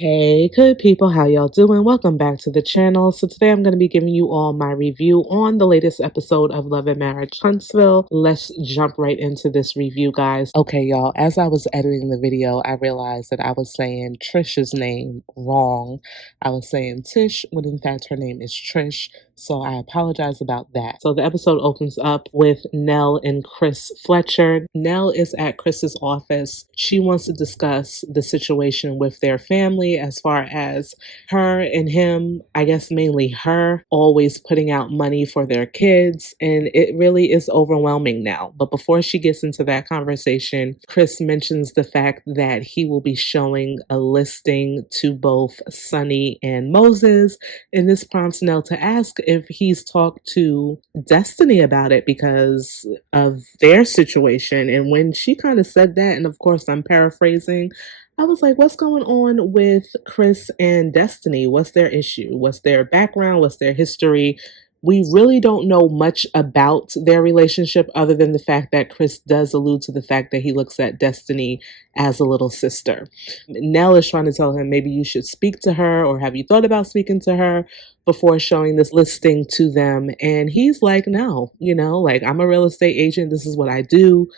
Hey, good people, how y'all doing? Welcome back to the channel. So today I'm going to be giving you all my review on the latest episode of Love Marriage Huntsville. Let's jump right into this review, guys. Okay, y'all, as I was editing the video, I realized that I was saying Trish's name wrong. I was saying Tish when in fact her name is Trish. So I apologize about that. So the episode opens up with Nell and Chris Fletcher. Nell is at Chris's office. She wants to discuss the situation with their family as far as her and him, I guess mainly her, always putting out money for their kids. And it really is overwhelming now. But before she gets into that conversation, Chris mentions the fact that he will be showing a listing to both Sonny and Moses. And this prompts Nell to ask if he's talked to Destiny about it because of their situation. And when she kind of said that, and of course I'm paraphrasing, I was like, what's going on with Chris and Destiny? What's their issue? What's their background? What's their history? We really don't know much about their relationship other than the fact that Chris does allude to the fact that he looks at Destiny as a little sister. Nell is trying to tell him maybe you should speak to her, or have you thought about speaking to her before showing this listing to them? And he's like, no, like, I'm a real estate agent. This is what I do.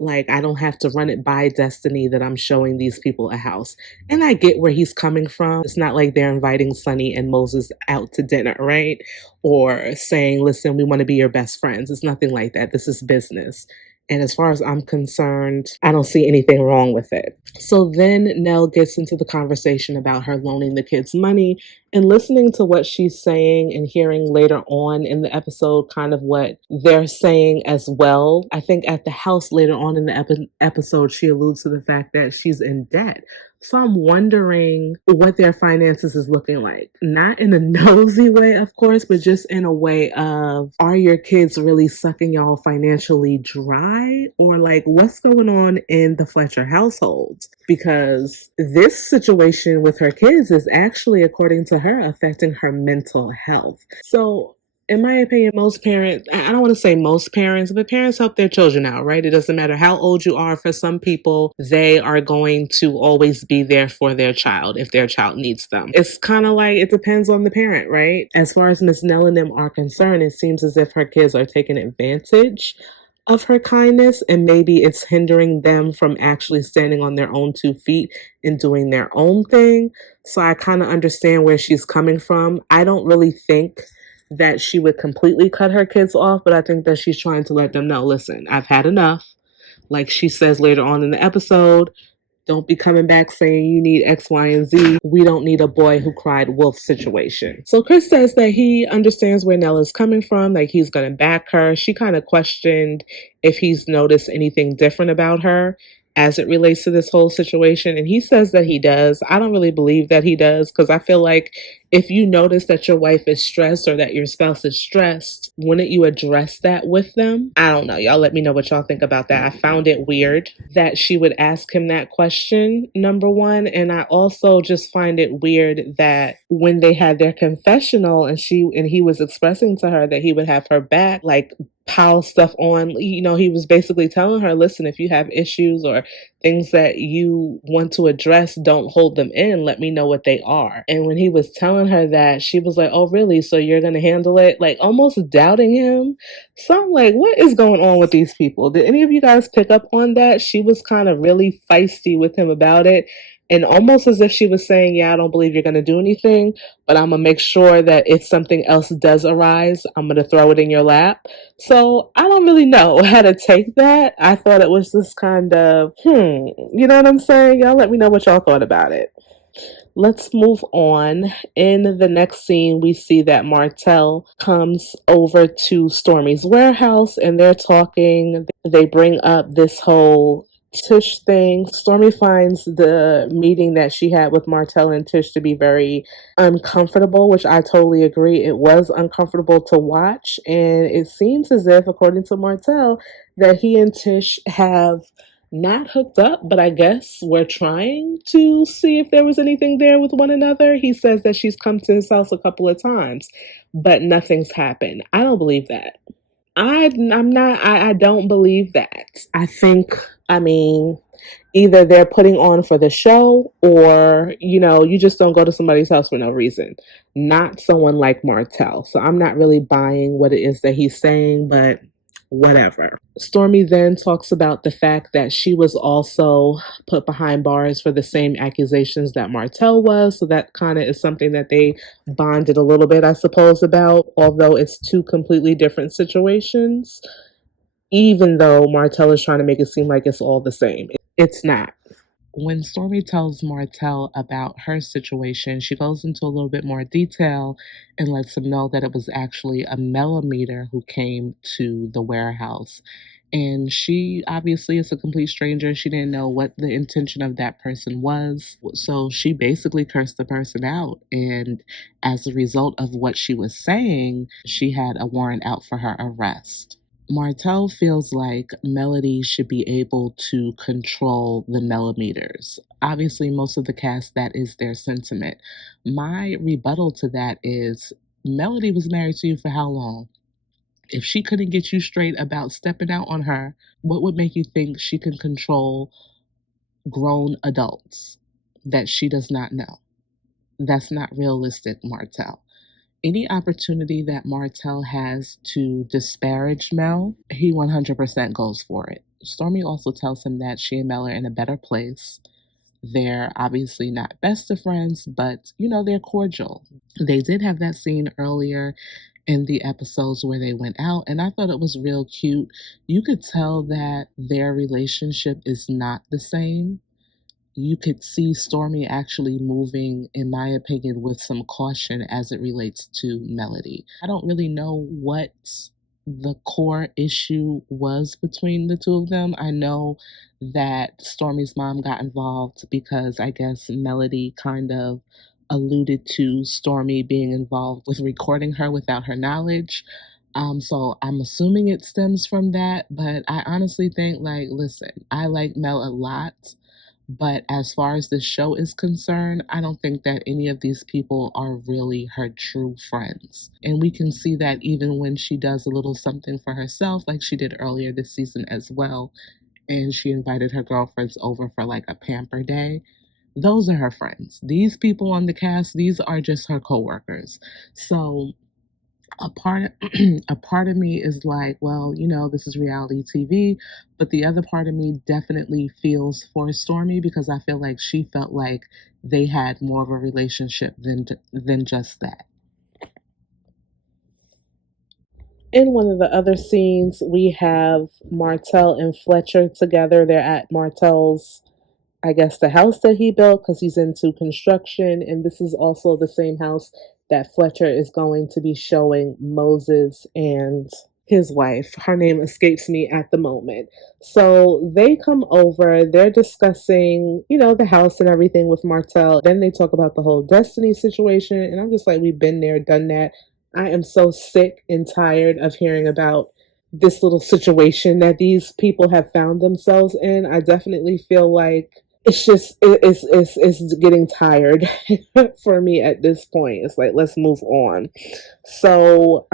Like, I don't have to run it by Destiny that I'm showing these people a house. And I get where he's coming from. It's not like they're inviting Sonny and Moses out to dinner, right? Or saying, listen, we want to be your best friends. It's nothing like that. This is business. And as far as I'm concerned, I don't see anything wrong with it. So then Nell gets into the conversation about her loaning the kids money, and listening to what she's saying and hearing later on in the episode kind of what they're saying as well. I think at the house later on in the episode, she alludes to the fact that she's in debt. So I'm wondering what their finances is looking like. Not in a nosy way, of course, but just in a way of, are your kids really sucking y'all financially dry? Or like, what's going on in the Fletcher household? Because this situation with her kids is actually, according to her, affecting her mental health. So in my opinion, most parents, I don't want to say most parents, but parents help their children out, right? It doesn't matter how old you are. For some people, they are going to always be there for their child if their child needs them. It's kind of like, it depends on the parent, right? As far as Miss Nell and them are concerned, it seems as if her kids are taking advantage of her kindness, and maybe it's hindering them from actually standing on their own 2 feet and doing their own thing. So I kind of understand where she's coming from. I don't really think that she would completely cut her kids off, but I think that she's trying to let them know, listen, I've had enough. Like she says later on in the episode, don't be coming back saying you need X, Y, and Z. We don't need a boy who cried wolf situation. So Chris says that he understands where Nell is coming from, like he's going to back her. She kind of questioned if he's noticed anything different about her as it relates to this whole situation. And he says that he does. I don't really believe that he does, because I feel like if you notice that your wife is stressed or that your spouse is stressed, wouldn't you address that with them? I don't know. Y'all let me know what y'all think about that. I found it weird that she would ask him that question, number one. And I also just find it weird that when they had their confessional and he was expressing to her that he would have her back, like pile stuff on, he was basically telling her, listen, if you have issues or things that you want to address, don't hold them in. Let me know what they are. And when he was telling her that, she was like, oh, really? So you're going to handle it? Like almost doubting him. So I'm like, what is going on with these people? Did any of you guys pick up on that? She was kind of really feisty with him about it. And almost as if she was saying, yeah, I don't believe you're going to do anything, but I'm going to make sure that if something else does arise, I'm going to throw it in your lap. So I don't really know how to take that. I thought it was this kind of, you know what I'm saying? Y'all let me know what y'all thought about it. Let's move on. In the next scene, we see that Martell comes over to Stormy's warehouse and they're talking. They bring up this whole Tish thing. Stormy finds the meeting that she had with Martell and Tish to be very uncomfortable, which I totally agree. It was uncomfortable to watch, and it seems as if, according to Martell, that he and Tish have not hooked up, but I guess we're trying to see if there was anything there with one another. He says that she's come to his house a couple of times, but nothing's happened. I don't believe that. I don't believe that. I think, I mean, Either they're putting on for the show, or you just don't go to somebody's house for no reason. Not someone like Martell. So I'm not really buying what it is that he's saying, but whatever. Stormy then talks about the fact that she was also put behind bars for the same accusations that Martell was. So that kind of is something that they bonded a little bit, I suppose, about, although it's two completely different situations. Even though Martell is trying to make it seem like it's all the same, it's not. When Stormy tells Martell about her situation, she goes into a little bit more detail and lets him know that it was actually a millimeter who came to the warehouse. And she obviously is a complete stranger. She didn't know what the intention of that person was. So she basically cursed the person out. And as a result of what she was saying, she had a warrant out for her arrest. Martell feels like Melody should be able to control the millimeters. Obviously, most of the cast, that is their sentiment. My rebuttal to that is Melody was married to you for how long? If she couldn't get you straight about stepping out on her, what would make you think she can control grown adults that she does not know? That's not realistic, Martell. Any opportunity that Martell has to disparage Mel, he 100% goes for it. Stormy also tells him that she and Mel are in a better place. They're obviously not best of friends, but they're cordial. They did have that scene earlier in the episodes where they went out, and I thought it was real cute. You could tell that their relationship is not the same. You could see Stormy actually moving, in my opinion, with some caution as it relates to Melody. I don't really know what the core issue was between the two of them. I know that Stormy's mom got involved because I guess Melody kind of alluded to Stormy being involved with recording her without her knowledge. So I'm assuming it stems from that, but I honestly think, like, listen, I like Mel a lot. But as far as the show is concerned, I don't think that any of these people are really her true friends. And we can see that even when she does a little something for herself, like she did earlier this season as well. And she invited her girlfriends over for like a pamper day. Those are her friends. These people on the cast, these are just her coworkers. So a part of, a part of me is like, well, this is reality TV, but the other part of me definitely feels for Stormy because I feel like she felt like they had more of a relationship than just that. In one of the other scenes, we have Martell and Fletcher together. They're at Martell's, I guess, the house that he built because he's into construction. And this is also the same house that Fletcher is going to be showing Moses and his wife. Her name escapes me at the moment. So they come over, they're discussing, the house and everything with Martell. Then they talk about the whole Destiny situation. And I'm just like, we've been there, done that. I am so sick and tired of hearing about this little situation that these people have found themselves in. I definitely feel like it's just it's getting tired for me at this point. It's like, let's move on. So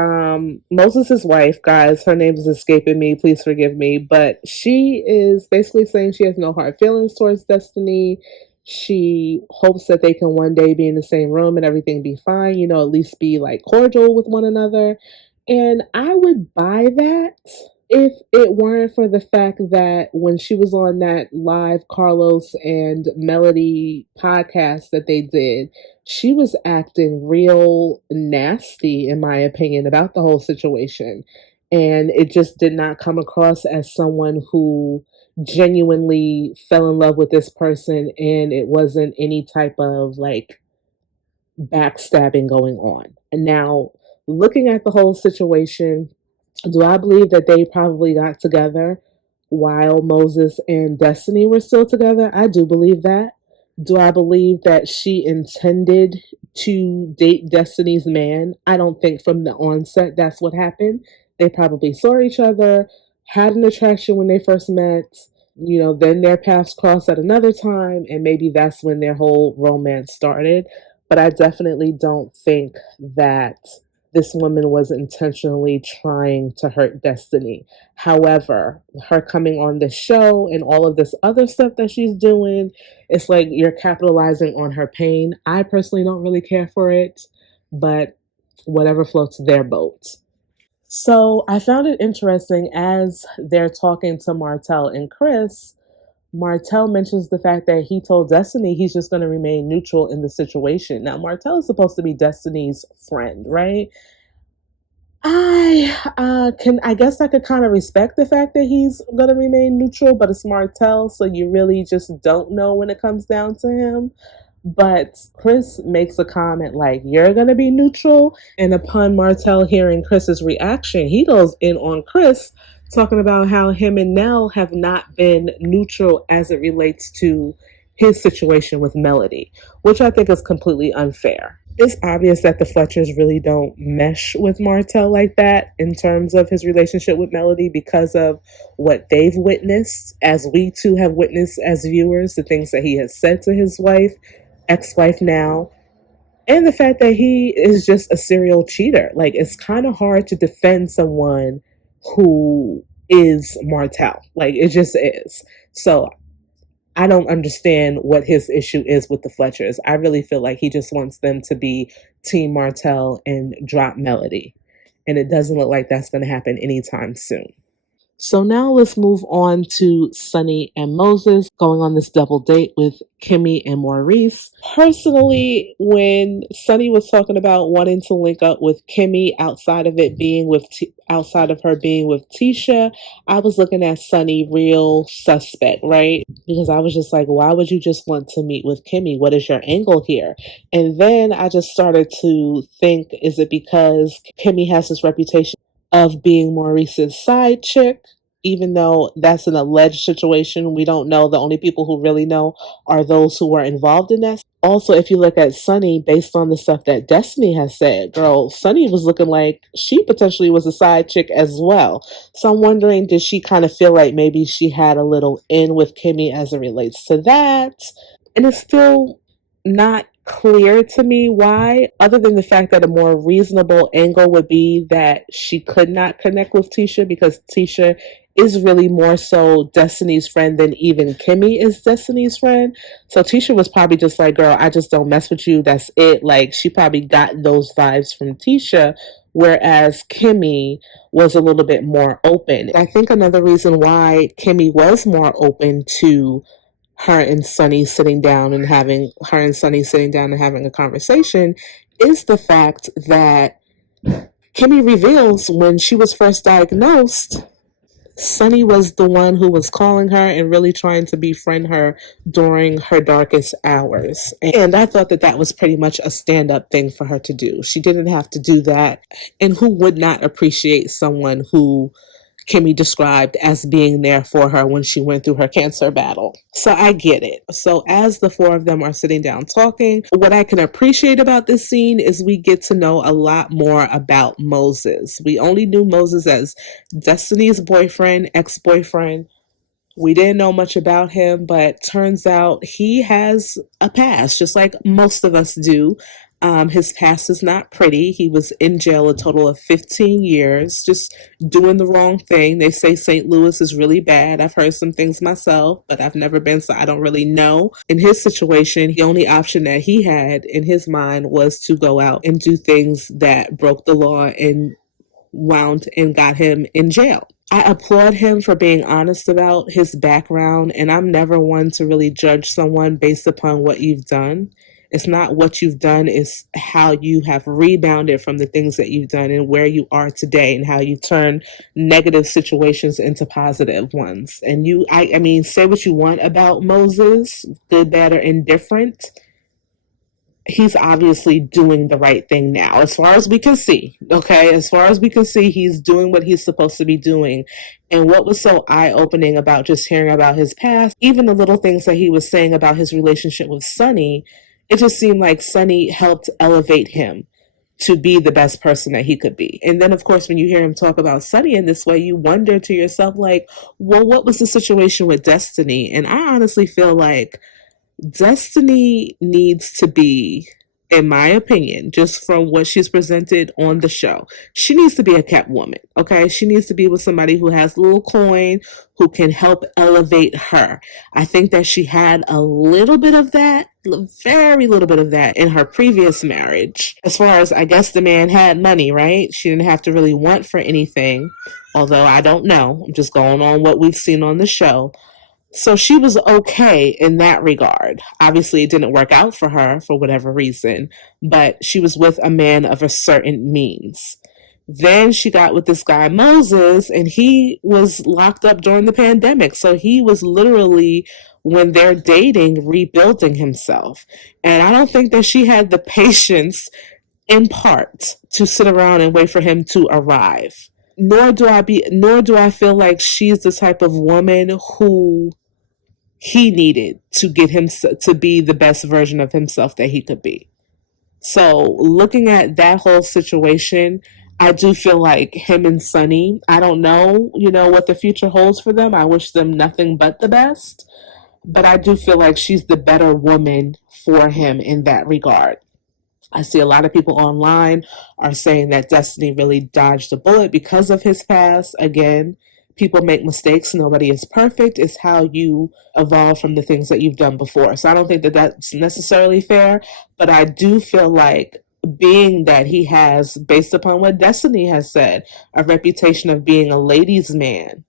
Moses' wife, guys, her name is escaping me, please forgive me, but she is basically saying she has no hard feelings towards Destiny. She hopes that they can one day be in the same room and everything be fine, at least be like cordial with one another. And I would buy that if it weren't for the fact that when she was on that live Carlos and Melody podcast that they did, she was acting real nasty, in my opinion, about the whole situation. And it just did not come across as someone who genuinely fell in love with this person, and it wasn't any type of like backstabbing going on. And now, looking at the whole situation, do I believe that they probably got together while Moses and Destiny were still together? I do believe that. Do I believe that she intended to date Destiny's man? I don't think from the onset that's what happened. They probably saw each other, had an attraction when they first met, then their paths crossed at another time, and maybe that's when their whole romance started. But I definitely don't think that this woman was intentionally trying to hurt Destiny. However, her coming on the show and all of this other stuff that she's doing, it's like you're capitalizing on her pain. I personally don't really care for it, but whatever floats their boat. So I found it interesting as they're talking to Martell and Chris. Martell mentions the fact that he told Destiny he's just going to remain neutral in the situation. Now, Martell is supposed to be Destiny's friend, right? I guess I could kind of respect the fact that he's going to remain neutral, but it's Martell, so you really just don't know when it comes down to him. But Chris makes a comment like, "You're going to be neutral." And upon Martell hearing Chris's reaction, he goes in on Chris, talking about how him and Nell have not been neutral as it relates to his situation with Melody, which I think is completely unfair. It's obvious that the Fletchers really don't mesh with Martell like that in terms of his relationship with Melody because of what they've witnessed, as we too have witnessed as viewers, the things that he has said to his wife, ex-wife now, and the fact that he is just a serial cheater. Like, it's kind of hard to defend someone who is Martell. Like, it just is. So I don't understand what his issue is with the Fletchers. I really feel like he just wants them to be Team Martell and drop Melody. And it doesn't look like that's going to happen anytime soon. So now let's move on to Sunny and Moses going on this double date with Kimmy and Maurice. Personally, when Sunny was talking about wanting to link up with Kimmy outside of it being with outside of her being with Tisha, I was looking at Sunny real suspect, right? Because I was just like, why would you just want to meet with Kimmy? What is your angle here? And then I just started to think, is it because Kimmy has this reputation of being Maurice's side chick? Even though that's an alleged situation, we don't know. The only people who really know are those who were involved in that. Also, if you look at Sunny, based on the stuff that Destiny has said, girl, Sunny was looking like she potentially was a side chick as well. So I'm wondering, did she kind of feel like maybe she had a little in with Kimmy as it relates to that? And it's still not clear to me why, other than the fact that a more reasonable angle would be that she could not connect with Tisha because Tisha is really more so Destiny's friend than even Kimmy is Destiny's friend. So Tisha was probably just like, girl, I just don't mess with you. That's it. Like, she probably got those vibes from Tisha, whereas Kimmy was a little bit more open. I think another reason why Kimmy was more open to her and Sunny sitting down and having a conversation is the fact that Kimmy reveals when she was first diagnosed, Sunny was the one who was calling her and really trying to befriend her during her darkest hours. And I thought that that was pretty much a stand-up thing for her to do. She didn't have to do that. And who would not appreciate someone who Kimmy described as being there for her when she went through her cancer battle? So I get it. So as the four of them are sitting down talking, what I can appreciate about this scene is we get to know a lot more about Moses. We only knew Moses as Destiny's boyfriend, ex-boyfriend. We didn't know much about him, but turns out he has a past, just like most of us do. His past is not pretty. He was in jail a total of 15 years, just doing the wrong thing. They say St. Louis is really bad. I've heard some things myself, but I've never been, so I don't really know. In his situation, the only option that he had in his mind was to go out and do things that broke the law and wound and got him in jail. I applaud him for being honest about his background, and I'm never one to really judge someone based upon what you've done. It's not what you've done, it's how you have rebounded from the things that you've done and where you are today and how you turn negative situations into positive ones. And I mean, say what you want about Moses, good, bad, or indifferent. He's obviously doing the right thing now, as far as we can see. Okay, as far as we can see, he's doing what he's supposed to be doing. And what was so eye-opening about just hearing about his past, even the little things that he was saying about his relationship with Sunny, it just seemed like Sunny helped elevate him to be the best person that he could be. And then, of course, when you hear him talk about Sunny in this way, you wonder to yourself, like, well, what was the situation with Destiny? And I honestly feel like Destiny needs to be in my opinion, just from what she's presented on the show, she needs to be a kept woman, okay? She needs to be with somebody who has a little coin, who can help elevate her. I think that she had a little bit of that, very little bit of that in her previous marriage. As far as, I guess the man had money, right? She didn't have to really want for anything, although I don't know. I'm just going on what we've seen on the show. So she was okay in that regard. Obviously, it didn't work out for her for whatever reason, but she was with a man of a certain means. Then she got with this guy, Moses, and he was locked up during the pandemic. So he was literally, when they're dating, rebuilding himself. And I don't think that she had the patience, in part, to sit around and wait for him to arrive. Nor do I feel like she's the type of woman who he needed to get him to be the best version of himself that he could be. So looking at that whole situation, I do feel like him and Sonny, I don't know, what the future holds for them. I wish them nothing but the best. But I do feel like she's the better woman for him in that regard. I see a lot of people online are saying that Destiny really dodged a bullet because of his past. Again, people make mistakes. Nobody is perfect. It's how you evolve from the things that you've done before. So I don't think that that's necessarily fair, but I do feel like, being that he has, based upon what Destiny has said, a reputation of being a ladies' man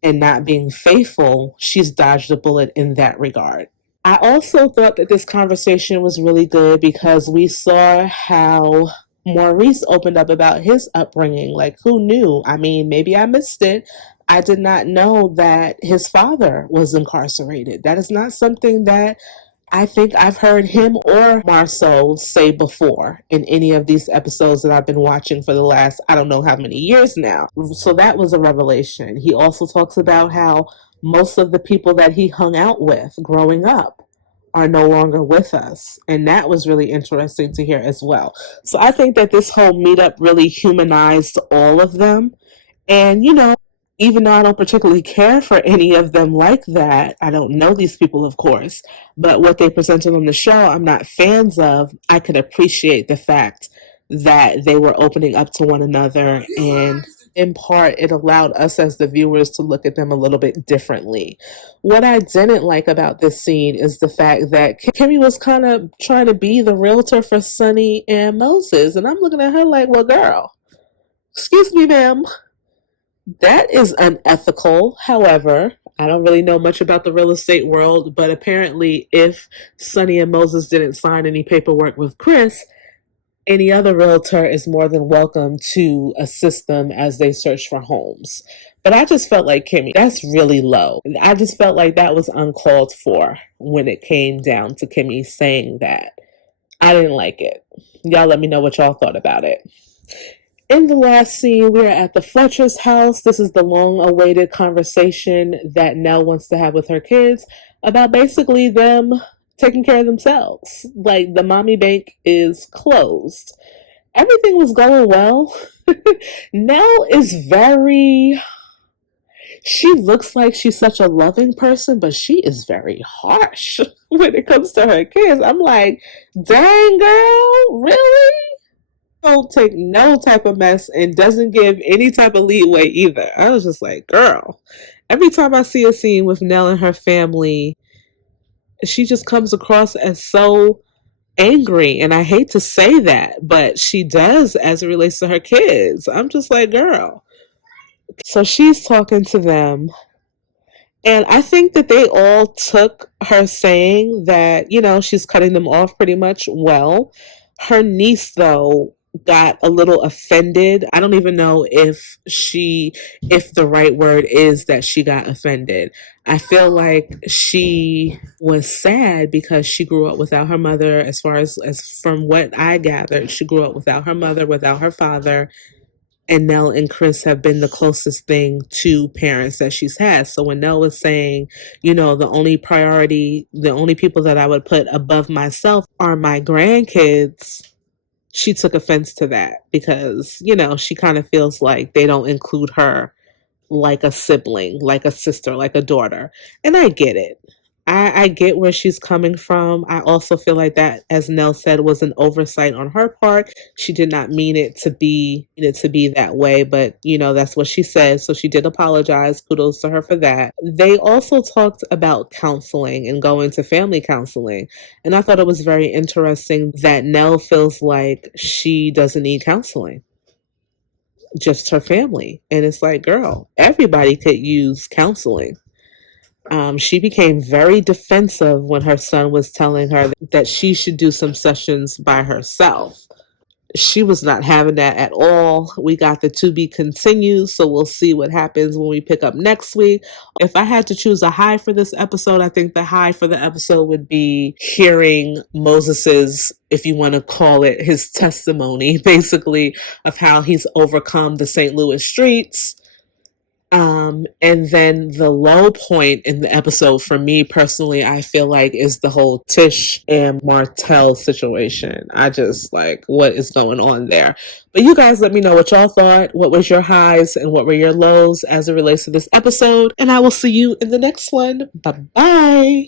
and not being faithful, she's dodged a bullet in that regard. I also thought that this conversation was really good because we saw how Maurice opened up about his upbringing. Like, who knew? I mean, maybe I missed it. I did not know that his father was incarcerated. That is not something that I think I've heard him or Marsau say before in any of these episodes that I've been watching for the last, I don't know how many years now. So that was a revelation. He also talks about how most of the people that he hung out with growing up are no longer with us. And that was really interesting to hear as well. So I think that this whole meetup really humanized all of them. And, even though I don't particularly care for any of them like that, I don't know these people, of course, but what they presented on the show, I'm not fans of. I could appreciate the fact that they were opening up to one another, and in part, it allowed us as the viewers to look at them a little bit differently. What I didn't like about this scene is the fact that Kimmy was kind of trying to be the realtor for Sonny and Moses, and I'm looking at her like, well, girl, excuse me, ma'am. That is unethical. However, I don't really know much about the real estate world, but apparently if Sonny and Moses didn't sign any paperwork with Chris, any other realtor is more than welcome to assist them as they search for homes. But I just felt like, Kimmy, that's really low. I just felt like that was uncalled for when it came down to Kimmy saying that. I didn't like it. Y'all let me know what y'all thought about it. In the last scene, we are at the Fletcher's house. This is the long-awaited conversation that Nell wants to have with her kids about basically them taking care of themselves. Like, the mommy bank is closed. Everything was going well. Nell is she looks like she's such a loving person, but she is very harsh when it comes to her kids. I'm like, dang, girl, really? Don't take no type of mess and doesn't give any type of leeway either. I was just like, girl. Every time I see a scene with Nell and her family, she just comes across as so angry. And I hate to say that, but she does as it relates to her kids. I'm just like, girl. So she's talking to them. And I think that they all took her saying that, she's cutting them off pretty much well. Her niece, though, got a little offended. I don't even know if the right word is that she got offended. I feel like she was sad because she grew up without her mother. As far as from what I gathered, she grew up without her mother, without her father. And Nell and Chris have been the closest thing to parents that she's had. So when Nell was saying, the only priority, the only people that I would put above myself are my grandkids, she took offense to that because, she kind of feels like they don't include her like a sibling, like a sister, like a daughter. And I get it. I get where she's coming from. I also feel like that, as Nell said, was an oversight on her part. She did not mean it to be that way, but that's what she said. So she did apologize. Kudos to her for that. They also talked about counseling and going to family counseling. And I thought it was very interesting that Nell feels like she doesn't need counseling, just her family. And it's like, girl, everybody could use counseling. She became very defensive when her son was telling her that she should do some sessions by herself. She was not having that at all. We got the to be continued, so we'll see what happens when we pick up next week. If I had to choose a high for this episode, I think the high for the episode would be hearing Moses's, if you want to call it, his testimony, basically, of how he's overcome the St. Louis streets. And then the low point in the episode for me personally, I feel like, is the whole Tish and Martell situation. I just like, what is going on there? But you guys let me know what y'all thought. What was your highs and what were your lows as it relates to this episode? And I will see you in the next one. Bye bye.